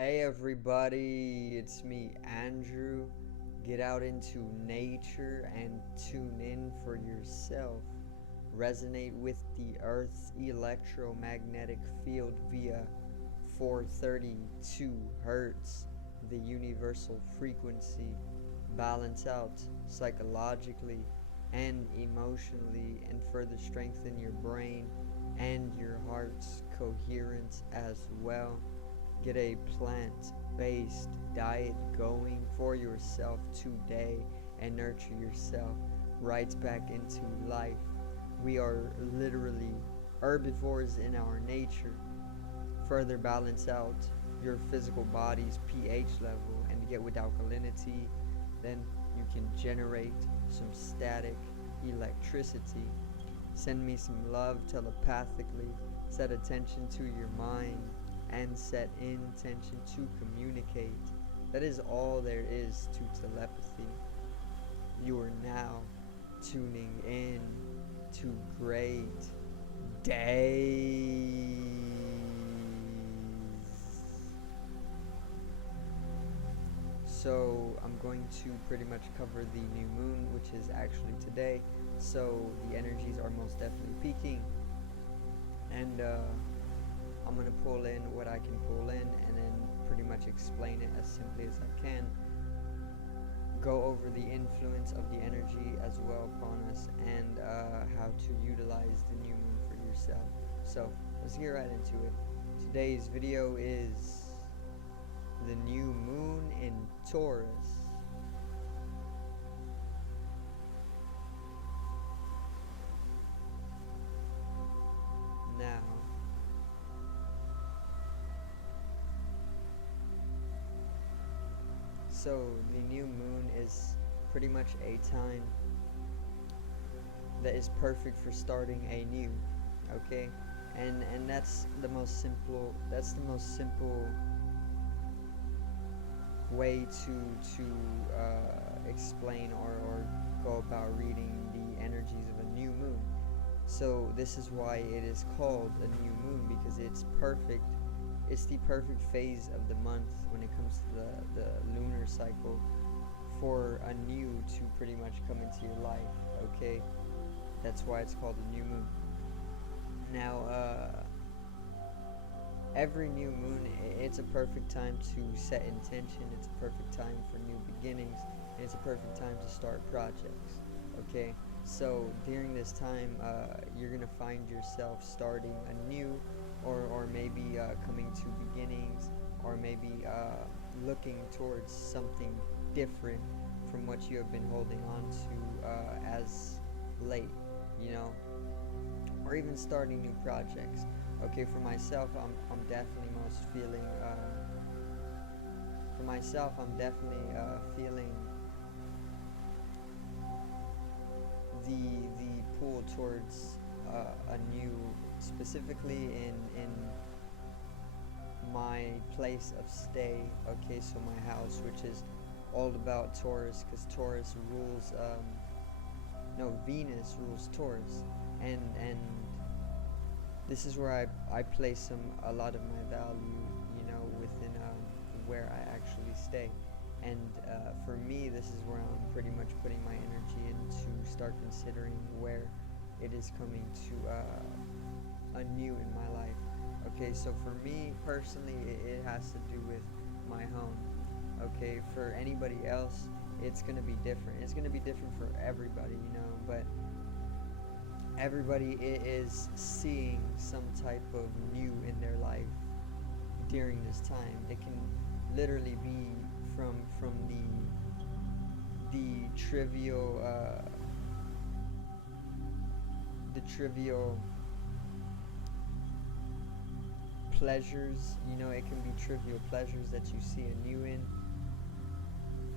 Hey everybody, it's me, Andrew. Get out into nature and tune in for yourself. Resonate with the Earth's electromagnetic field via 432 Hertz, the universal frequency. Balance out psychologically and emotionally, and further strengthen your brain and your heart's coherence as well. Get a plant-based diet going for yourself today and nurture yourself right back into life. We are literally herbivores in our nature. Further balance out your physical body's pH level and get with alkalinity, then you can generate some static electricity. Send me some love telepathically. Set attention to your mind and set intention to communicate. That is all there is to telepathy. You are now tuning in to great days. So I'm going to pretty much cover the new moon, which is actually today. So the energies are most definitely peaking, and I'm going to pull in what I can pull in and then pretty much explain it as simply as I can. Go over the influence of the energy as well upon us, and how to utilize the new moon for yourself. So let's get right into it. Today's video is the new moon in Taurus. Now, so the new moon is pretty much a time that is perfect for starting anew, okay? And that's the most simple way to explain or go about reading the energies of a new moon. So this is why it is called a new moon, because it's perfect. It's the perfect phase of the month when it comes to the lunar cycle for a new to pretty much come into your life, okay? That's why it's called a new moon. Now, every new moon, it's a perfect time to set intention, it's a perfect time for new beginnings, and it's a perfect time to start projects, okay? So during this time, you're going to find yourself starting anew, or maybe coming to beginnings, or maybe looking towards something different from what you have been holding on to as late, you know, or even starting new projects. Okay, for myself, I'm definitely most feeling. For myself, I'm definitely feeling the pull towards a new, specifically in my place of stay. Okay, so my house, which is all about Taurus, because Taurus rules. Venus rules Taurus, and this is where I place a lot of my value, you know, within where I actually stay. And for me, this is where I'm pretty much putting my energy in to start considering where it is coming to anew in my life. Okay, so for me personally, it has to do with my home. Okay, for anybody else, it's going to be different. It's going to be different for everybody, you know, but everybody is seeing some type of new in their life during this time. It can literally be from the trivial pleasures, you know. It can be trivial pleasures that you see anew in,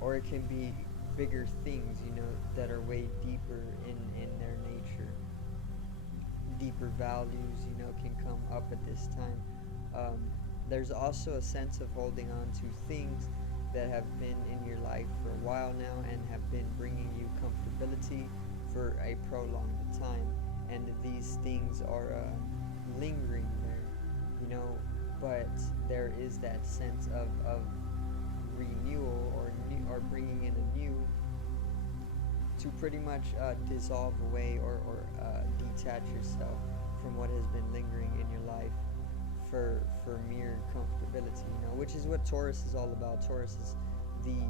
or it can be bigger things, you know, that are way deeper in their nature. Deeper values, you know, can come up at this time. There's also a sense of holding on to things that have been in your life for a while now and have been bringing you comfortability for a prolonged time, and these things are lingering there, you know. but there is that sense of renewal or bringing in a new to pretty much dissolve away or detach yourself from what has been lingering in your life for mere comfortability, which is what Taurus is all about. Taurus is the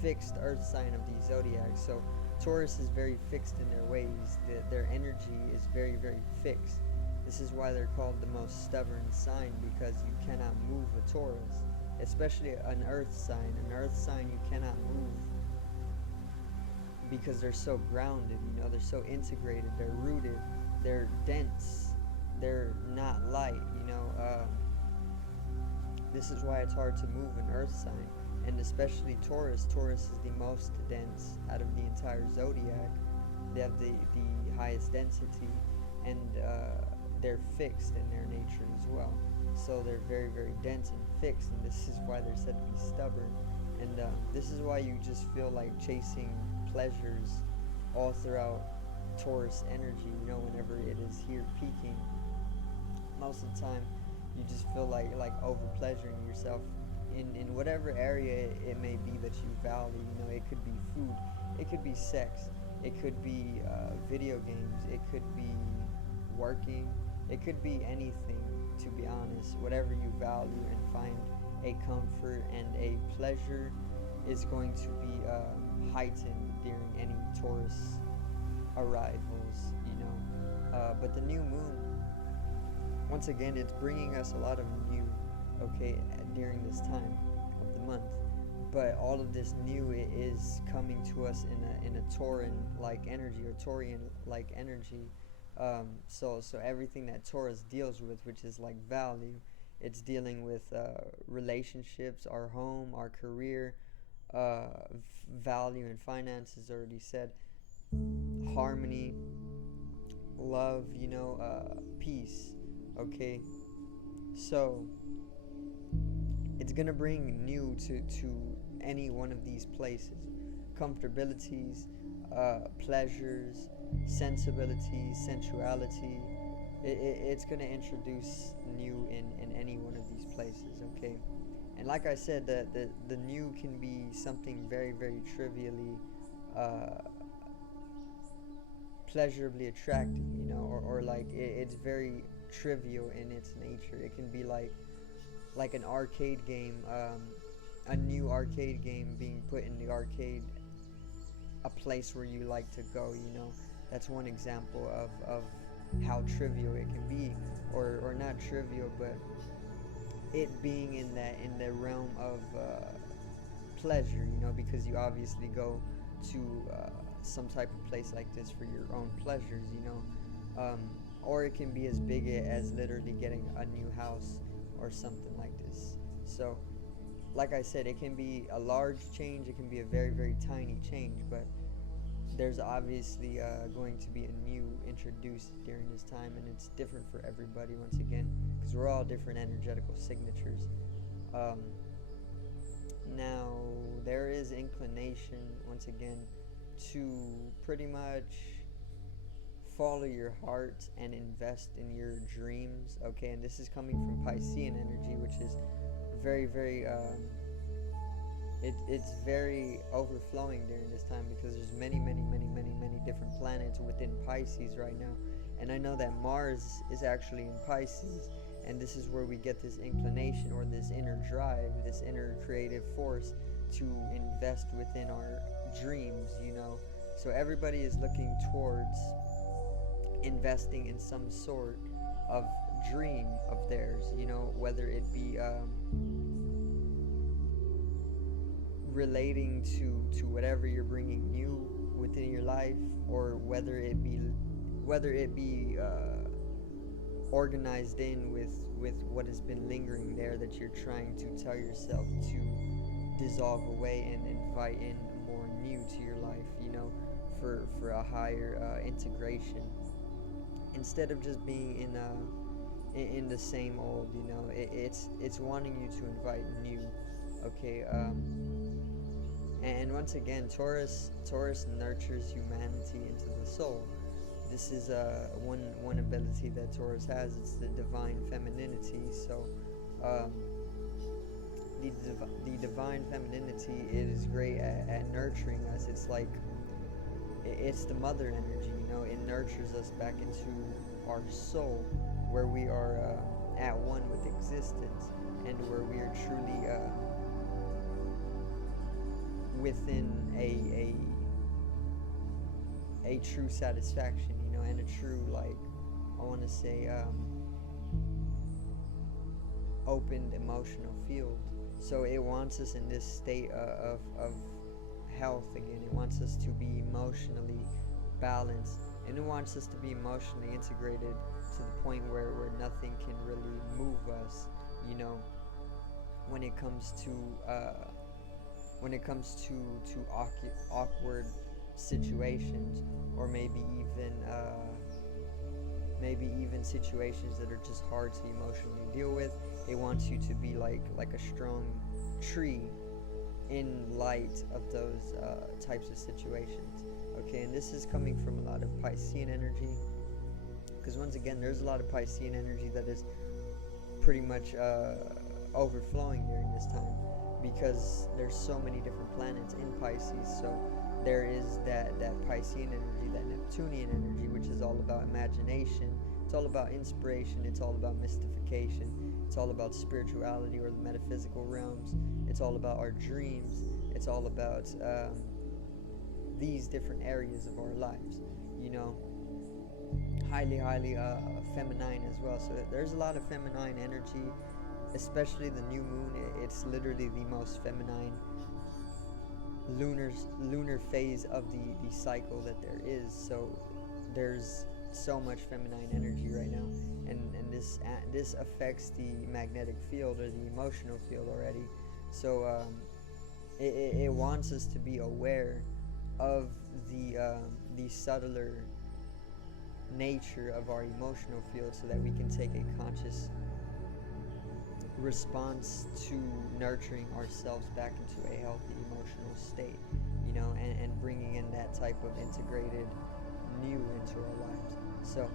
fixed earth sign of the zodiac. So Taurus is very fixed in their ways. Their energy is very, very fixed. This is why they're called the most stubborn sign, because you cannot move a Taurus, especially an earth sign. An earth sign you cannot move because they're so grounded, they're so integrated, they're rooted, they're dense, they're not light, this is why it's hard to move an earth sign, and especially Taurus. Taurus is the most dense out of the entire zodiac. They have the highest density, and they're fixed in their nature as well. So they're very, very dense and fixed, and this is why they're said to be stubborn. And this is why you just feel like chasing pleasures all throughout Taurus energy, whenever it is here peaking. Most of the time you just feel like over pleasuring yourself in whatever area it may be that you value. It could be food, it could be sex, it could be video games, it could be working, it could be anything, to be honest. Whatever you value and find a comfort and a pleasure is going to be heightened during any Taurus arrivals, but the new moon, once again, it's bringing us a lot of new, during this time of the month. But all of this new is coming to us in a Taurean-like energy, or Taurian-like energy. So everything that Taurus deals with, which is like value, it's dealing with relationships, our home, our career, value and finances, already said, harmony, love, peace. Okay, so it's gonna bring new to any one of these places: comfortabilities, pleasures, sensibilities, sensuality. It's gonna introduce new in any one of these places. Okay, and like I said, the new can be something very, very trivially pleasurably attractive, or like it's very trivial in its nature. It can be like an arcade game, a new arcade game being put in the arcade, a place where you like to go. That's one example of how trivial it can be, or not trivial, but it being in the realm of pleasure, because you obviously go to some type of place like this for your own pleasures, or it can be as big as literally getting a new house or something like this. So like I said, it can be a large change, it can be a very, very tiny change, but there's obviously going to be a new introduced during this time, and it's different for everybody, once again, because we're all different energetical signatures. Now there is inclination, once again, to pretty much follow your heart and invest in your dreams. Okay, and this is coming from Piscean energy, which is very, very it's very overflowing during this time, because there's many different planets within Pisces right now. And I know that Mars is actually in Pisces, and this is where we get this inclination, or this inner drive, this inner creative force to invest within our dreams. So everybody is looking towards investing in some sort of dream of theirs, whether it be relating to whatever you're bringing new within your life, or whether it be organized in with what has been lingering there, that you're trying to tell yourself to dissolve away and invite in more new to your life, for a higher integration, instead of just being in the same old. It's wanting you to invite new. Okay, and once again, Taurus nurtures humanity into the soul. this is one ability that Taurus has. It's the divine femininity. So the divine femininity, it is great at nurturing us. It's like it's the mother energy, it nurtures us back into our soul, where we are at one with existence, and where we are truly within a true satisfaction, and a true, like, I want to say, opened emotional field. So it wants us in this state of health again. It wants us to be emotionally balanced, and it wants us to be emotionally integrated to the point where nothing can really move us, when it comes to awkward situations, or maybe even situations that are just hard to emotionally deal with. It wants you to be like a strong tree in light of those types of situations. Okay, and this is coming from a lot of Piscean energy, because once again, there's a lot of Piscean energy that is pretty much overflowing during this time, because there's so many different planets in Pisces. So there is that Piscean energy, that Neptunian energy, which is all about imagination. It's all about inspiration. It's all about mystification. It's all about spirituality, or the metaphysical realms. It's all about our dreams. It's all about these different areas of our lives, highly feminine as well. So there's a lot of feminine energy, especially the new moon. It's literally the most feminine lunar phase of the cycle that there is. So there's so much feminine energy right now, and this affects the magnetic field, or the emotional field already. So it wants us to be aware of the subtler nature of our emotional field, so that we can take a conscious response to nurturing ourselves back into a healthy emotional state, and bringing in that type of integrated new into our lives. So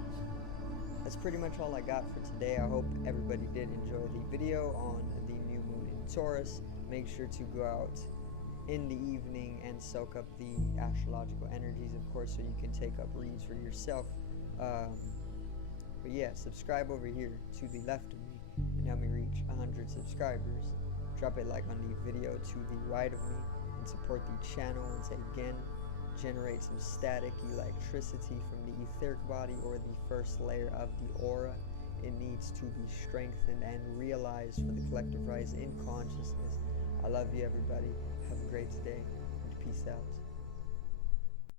that's pretty much all I got for today. I hope everybody did enjoy the video on the new moon in Taurus. Make sure to go out in the evening and soak up the astrological energies, of course, so you can take up reads for yourself. But yeah, subscribe over here to the left of me and help me reach 100 subscribers. Drop a like on the video to the right of me, and support the channel once again. Generate some static electricity from the etheric body, or the first layer of the aura. It needs to be strengthened and realized for the collective rise in consciousness. I love you, everybody. Have a great day, and peace out.